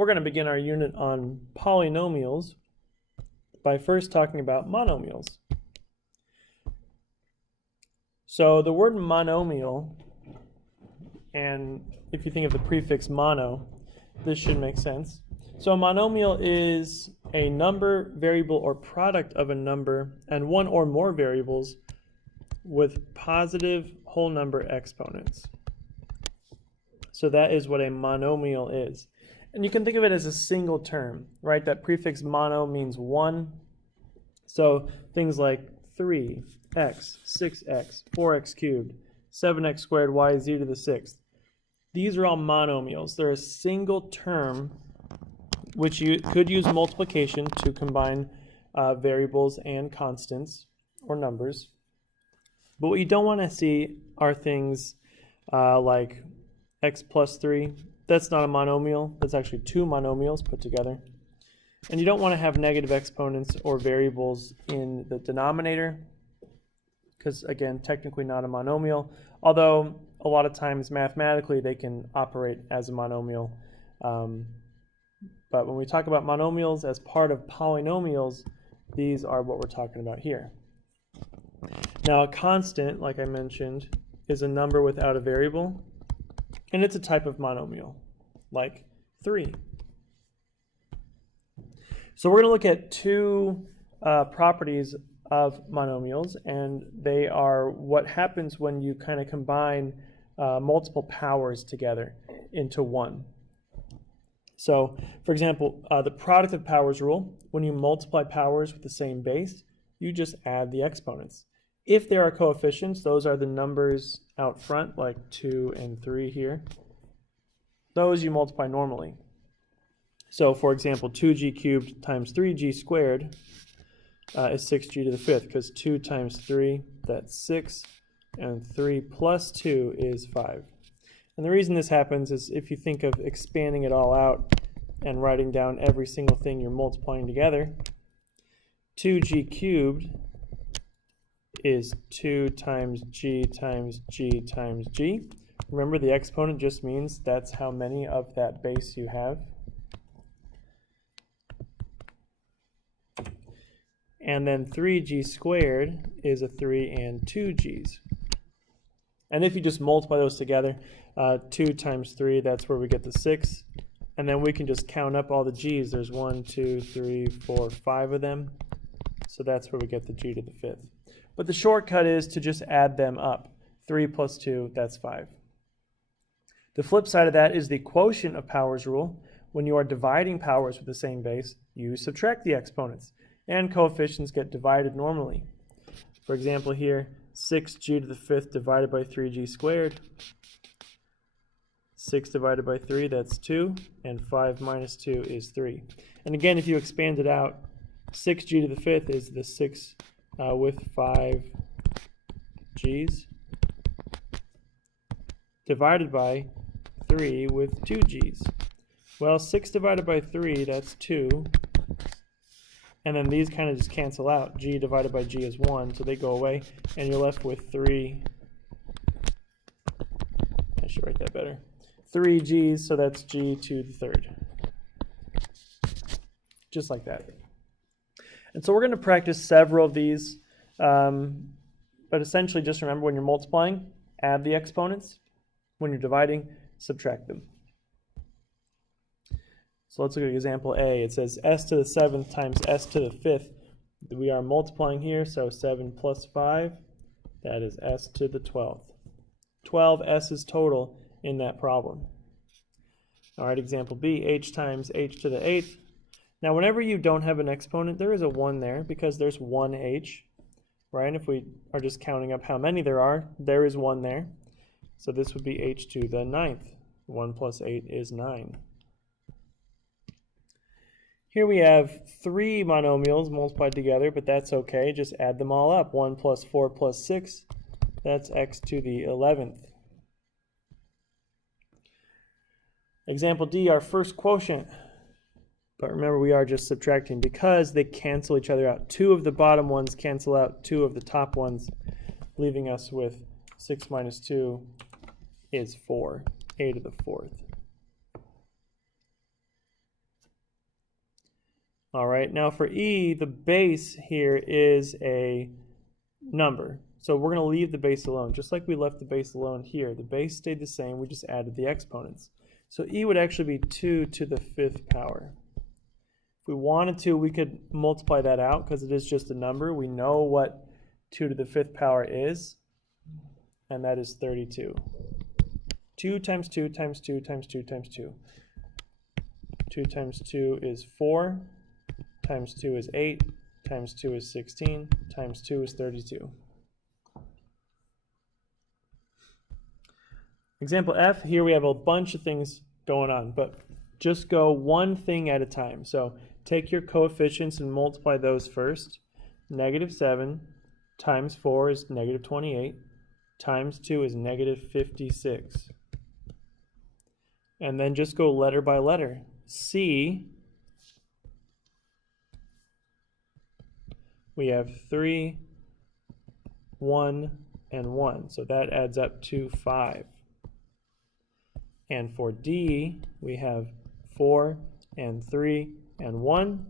We're going to begin our unit on polynomials by first talking about monomials. So the word monomial, and if you think of the prefix mono, this should make sense. So a monomial is a number, variable, or product of a number and one or more variables with positive whole number exponents. So that is what a monomial is. And you can think of it as a single term, right? That prefix mono means one. So things like 3x, 6x, 4x cubed, 7x squared, y is e to the sixth. These are all monomials. They're a single term which you could use multiplication to combine variables and constants or numbers. But what you don't want to see are things like x plus 3. That's not a monomial. That's actually two monomials put together. And you don't want to have negative exponents or variables in the denominator because, again, technically not a monomial, although a lot of times mathematically they can operate as a monomial. But when we talk about monomials as part of polynomials, these are what we're talking about here. Now, a constant, like I mentioned, is a number without a variable, and it's a type of monomial, like 3. So we're going to look at two properties of monomials, and they are what happens when you kind of combine multiple powers together into one. So, for example, the product of powers rule, when you multiply powers with the same base, you just add the exponents. If there are coefficients, those are the numbers out front, like 2 and 3 here. Those you multiply normally. So, for example, 2g cubed times 3g squared is 6g to the fifth, because 2 times 3, that's 6, and 3 plus 2 is 5. And the reason this happens is if you think of expanding it all out and writing down every single thing you're multiplying together, 2g cubed is 2 times g times g times g. Remember, the exponent just means that's how many of that base you have. And then 3g squared is a 3 and 2g's. And if you just multiply those together, 2 times 3, that's where we get the 6. And then we can just count up all the g's. There's 1, 2, 3, 4, 5 of them. So that's where we get the g to the fifth. But the shortcut is to just add them up. 3 plus 2, that's 5. The flip side of that is the quotient of powers rule. When you are dividing powers with the same base, you subtract the exponents, and coefficients get divided normally. For example here, 6g to the fifth divided by 3g squared. 6 divided by 3, that's 2, and 5 minus 2 is 3. And again, if you expand it out, 6g to the fifth is the 6 with 5 g's divided by 3 with 2 g's. Well, 6 divided by 3, that's 2. And then these kind of just cancel out. G divided by G is 1, so they go away. And you're left with 3. I should write that better. 3 G's, so that's G to the third. Just like that. And so we're going to practice several of these. But essentially, just remember, when you're multiplying, add the exponents. When you're dividing, subtract them. So let's look at example A. It says s to the seventh times s to the fifth. We are multiplying here, so 7 plus 5, that is s to the 12th. 12 s's total in that problem. All right, example B, h times h to the eighth. Now, whenever you don't have an exponent, there is a 1 there because there's one h, right? And if we are just counting up how many there is 1 there. So this would be h to the ninth. 1 plus 8 is 9. Here we have 3 monomials multiplied together, but that's okay. Just add them all up. 1 plus 4 plus 6, that's x to the 11th. Example D, our first quotient. But remember, we are just subtracting because they cancel each other out. 2 of the bottom ones cancel out 2 of the top ones, leaving us with 6 minus 2 is 4, a to the fourth. All right, now for e, the base here is a number. So we're going to leave the base alone, just like we left the base alone here. The base stayed the same, we just added the exponents. So e would actually be 2 to the 5th power. If we wanted to, we could multiply that out because it is just a number. We know what 2 to the 5th power is, and that is 32. 2 times 2 times 2 times 2 times 2. 2 times 2 is 4, times 2 is 8, times 2 is 16, times 2 is 32. Example F, here we have a bunch of things going on, but just go one thing at a time. So take your coefficients and multiply those first. Negative 7 times 4 is negative 28, times 2 is negative 56. And then just go letter by letter. C, we have 3, 1, and 1. So that adds up to 5. And for D, we have 4 and 3 and 1.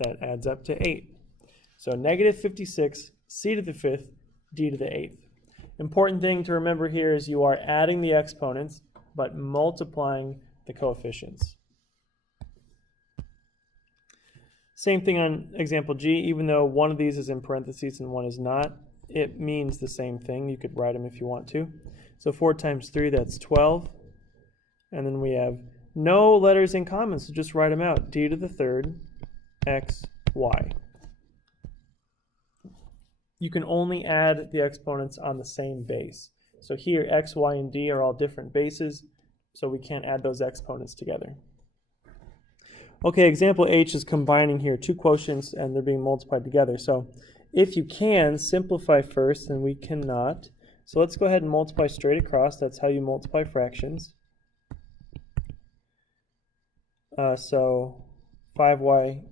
That adds up to 8. So negative 56, C to the 5th, D to the 8th. Important thing to remember here is you are adding the exponents, but multiplying the coefficients. Same thing on example G, even though one of these is in parentheses and one is not, it means the same thing. You could write them if you want to. So 4 times 3, that's 12. And then we have no letters in common, so just write them out. D to the 3rd, x, y. You can only add the exponents on the same base. So here, x, y, and d are all different bases, so we can't add those exponents together. Okay, example H is combining here two quotients and they're being multiplied together. So if you can, simplify first, and we cannot. So let's go ahead and multiply straight across. That's how you multiply fractions. So 5y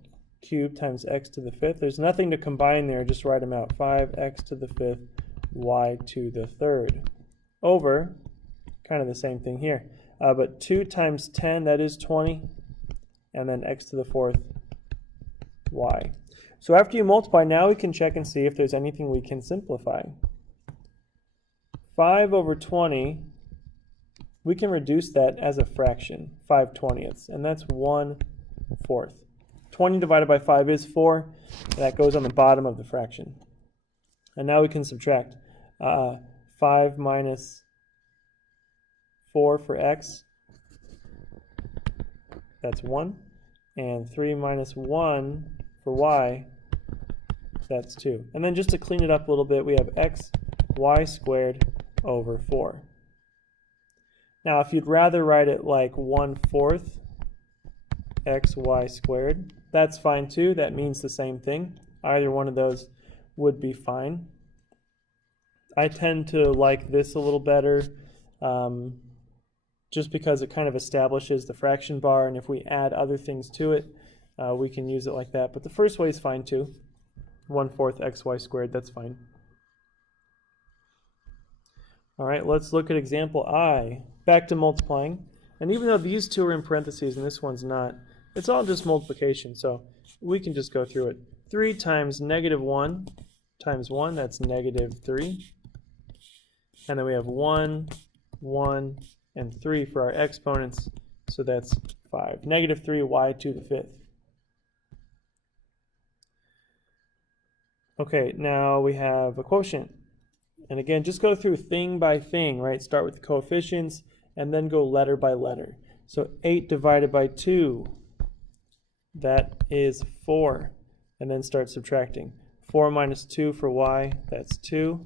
cubed times x to the 5th. There's nothing to combine there, just write them out. 5x to the 5th, y to the 3rd. Over, kind of the same thing here. But 2 times 10, that is 20. And then x to the 4th, y. So after you multiply, now we can check and see if there's anything we can simplify. 5 over 20, we can reduce that as a fraction, 5/20ths, and that's 1/4. 20 divided by 5 is 4. That goes on the bottom of the fraction. And now we can subtract 5 minus 4 for x, that's 1. And 3 minus 1 for y, that's 2. And then just to clean it up a little bit, we have x, y squared over 4. Now, if you'd rather write it like 1/4 x, y squared, that's fine too. That means the same thing. Either one of those would be fine. I tend to like this a little better just because it kind of establishes the fraction bar, and if we add other things to it, we can use it like that. But the first way is fine too. 1/4 x, y squared, that's fine. All right, let's look at example I. Back to multiplying. And even though these two are in parentheses and this one's not, it's all just multiplication, so we can just go through it. 3 times negative 1 times 1, that's negative 3. And then we have 1, 1, and 3 for our exponents, so that's 5. Negative 3y to the 5th. Okay, now we have a quotient. And again, just go through thing by thing, right? Start with the coefficients and then go letter by letter. So 8 divided by 2, that is 4. And then start subtracting. 4 minus 2 for y, that's 2.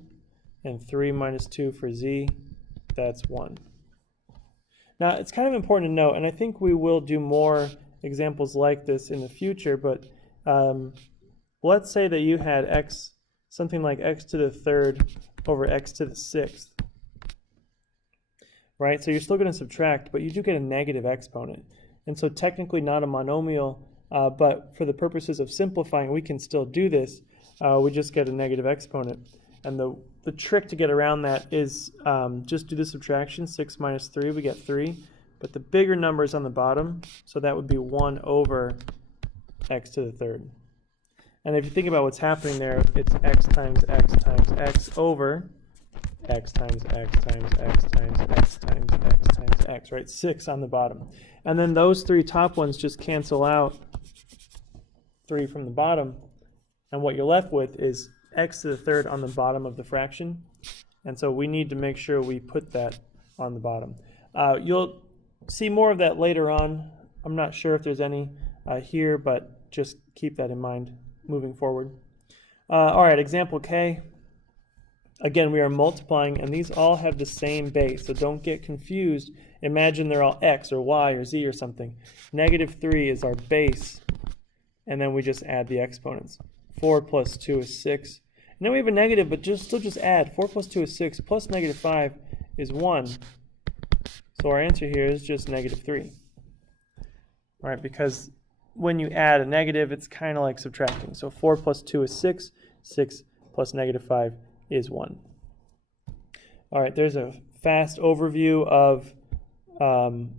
And 3 minus 2 for z, that's 1. Now, it's kind of important to note, and I think we will do more examples like this in the future, but let's say that you had x, something like x to the 3rd over x to the 6th. Right? So you're still going to subtract, but you do get a negative exponent. And so technically not a monomial, but for the purposes of simplifying, we can still do this. We just get a negative exponent. And the trick to get around that is just do the subtraction. 6 minus 3, we get 3. But the bigger number is on the bottom, so that would be 1 over x to the third. And if you think about what's happening there, it's x times x times x over x times x times x times x times x times x, right? 6 on the bottom. And then those three top ones just cancel out 3 from the bottom. And what you're left with is x to the third on the bottom of the fraction. And so we need to make sure we put that on the bottom. You'll see more of that later on. I'm not sure if there's any here, but just keep that in mind moving forward. All right, example K. Again, we are multiplying, and these all have the same base, so don't get confused. Imagine they're all x or y or z or something. -3 is our base, and then we just add the exponents. 4 plus 2 is 6. And then we have a negative, but still just add. 4 plus 2 is 6, plus -5 is 1. So our answer here is just -3. All right, because when you add a negative, it's kind of like subtracting. So 4 plus 2 is 6. 6 plus -5 is 1. All right, there's a fast overview of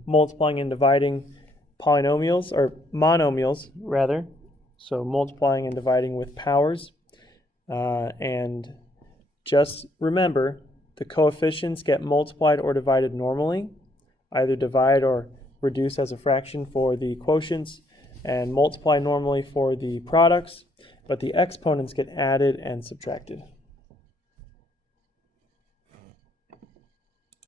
multiplying and dividing polynomials, or monomials, rather. So multiplying and dividing with powers. And just remember, the coefficients get multiplied or divided normally. Either divide or reduce as a fraction for the quotients, and multiply normally for the products, but the exponents get added and subtracted.